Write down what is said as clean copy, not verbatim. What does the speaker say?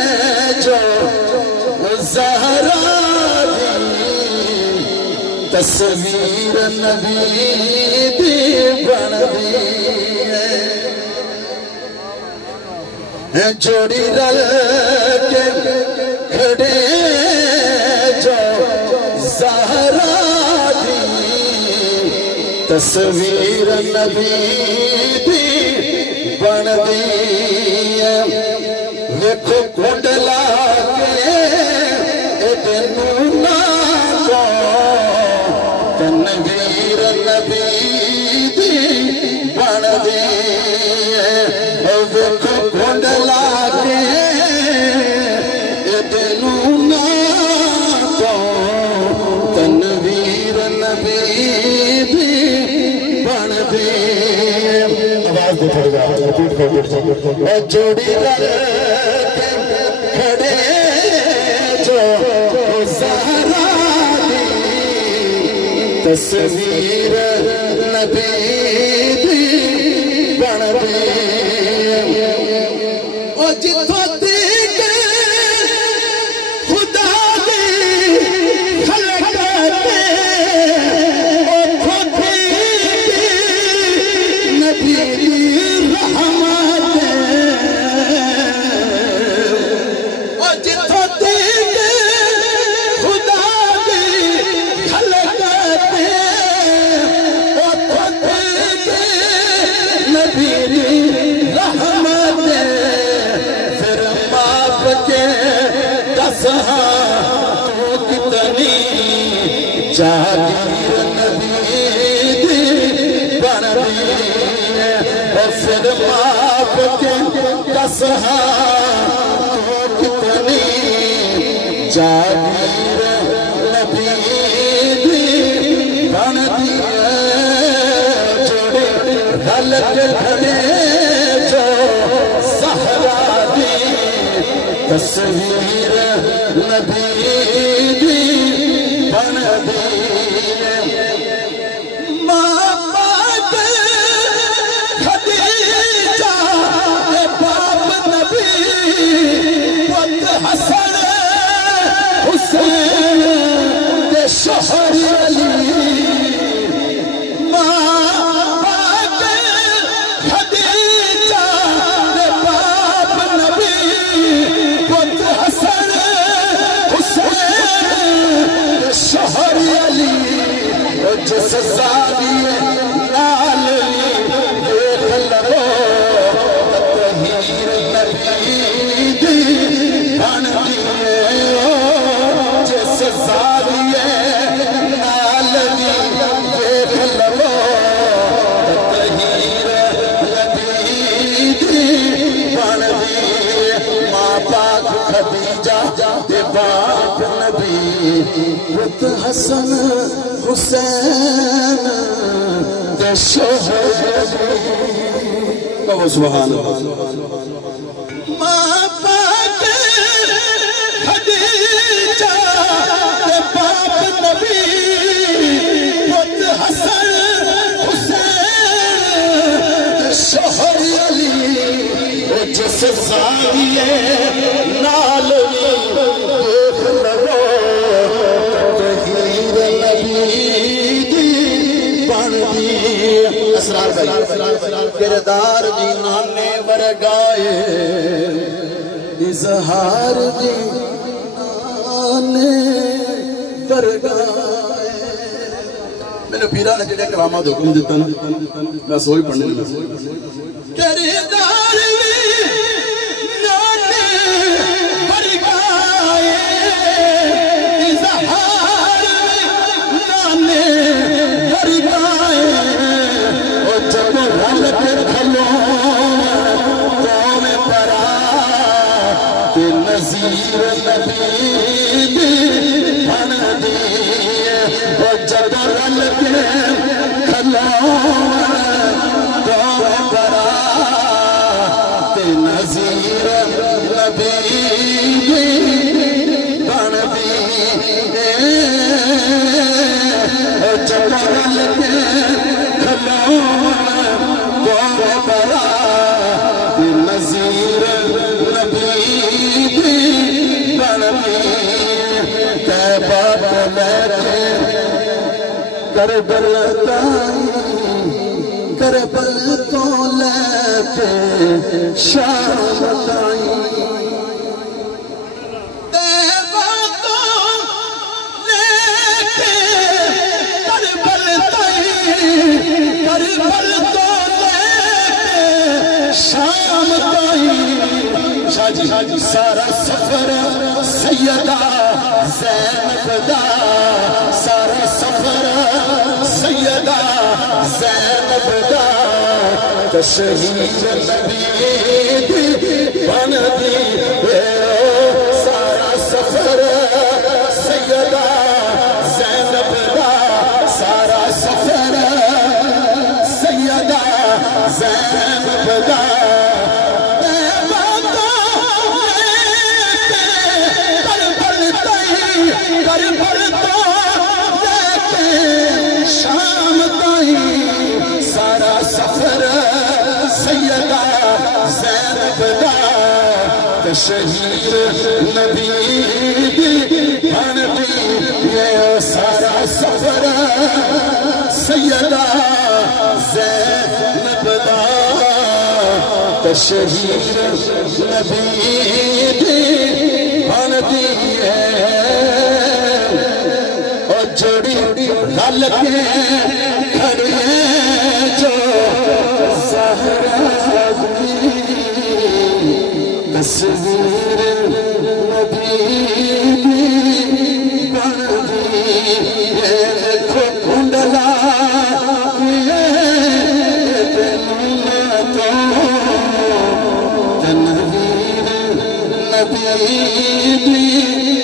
जो ज़हरा तस्वीर नबी दी बनदी है जोड़ी रल के खड़े जो ज़हरा दी तस्वीर नबी दी बनदी है। देखो कुंडला के नूना को तनवीर नबी दी बनदी है। देखो कुंडला के नूना को तनवीर नबी दी बनदी है। आवाज दो थोड़ी रिपीट करो। जोड़ी खड़े जो ज़हरा दी तस्वीर नबी दी बनदी ओ जिथों तक खुदा दी खलकत ओ खुद नबी दी रहमत जागीर नबी दी बनदी है। और फिर माप के कसहा कितनी जागीर नबी दी बनदी है। जोड़े रल के खड़े जो ज़हरा दी तस्वीर नबी दी बनदी हसन हुसैन के शोहर अली मां पाक खदीजा के बाप नबी पुत हसन हुसैन के शोहर अली जिस ज़ाविये नाल देख लो तहीर नबी दी बनदी है। जिस ज़ाविये नाल देख लो तहीर नबी दी बनदी। मां पाक खदीजा दे बाप नबी पुत हसन हुसैन दे शोहर कहो सुभान अल्लाह। मां पाक खदीजा दे बाप नबी पुत हसन हुसैन दे शोहर अली जिस ज़ाविये नाल देख लो तहीर नबी दी बनदी। असरार भाई किरदार जी नाने वरगाए इज़हार जी नाने वरगाए। मैंने पीरा ने जेड़ा करामात हुक्म दिता ना मैं सोई पढ़ने लगा। किरदार जी नाने वरगाए इज़हार नाने वरगाए। ओ जब रल के खलो कौमे परा के नज़ीर नबी दी बनदी है। ओ जब रल के खलो कौमे परा के नज़ीर नबी दी बनदी है। ओ जब रल के खलो कौमे परा के नज़ीर नबी दी बनदी तैबा तो लेके करबल ताई करबल तो लेके शाम ताई तैबा तो लेके करबल ताई करबल तो लेके शाम ताई शाजी सारा सफर सैयदा ज़ैनब दा सारा सफर सैयदा ज़ैनब दा तशहीर नबी दी बनदी सारा सफर सैयदा ज़ैनब दा सारा सफर सैयदा ज़ैनब दा शाम ताई सारा सफर सैयदा ज़ैनब दा तशहीर नबी दी बनदी ये सारा सफर सैयदा ज़ैनब दा तशहीर नबी दी बनदी जोड़ी गल के खड़िए जो ज़हरा दी तस्वीर नबी दी बनदी देखो कुंडला तो तनवीर नबी दी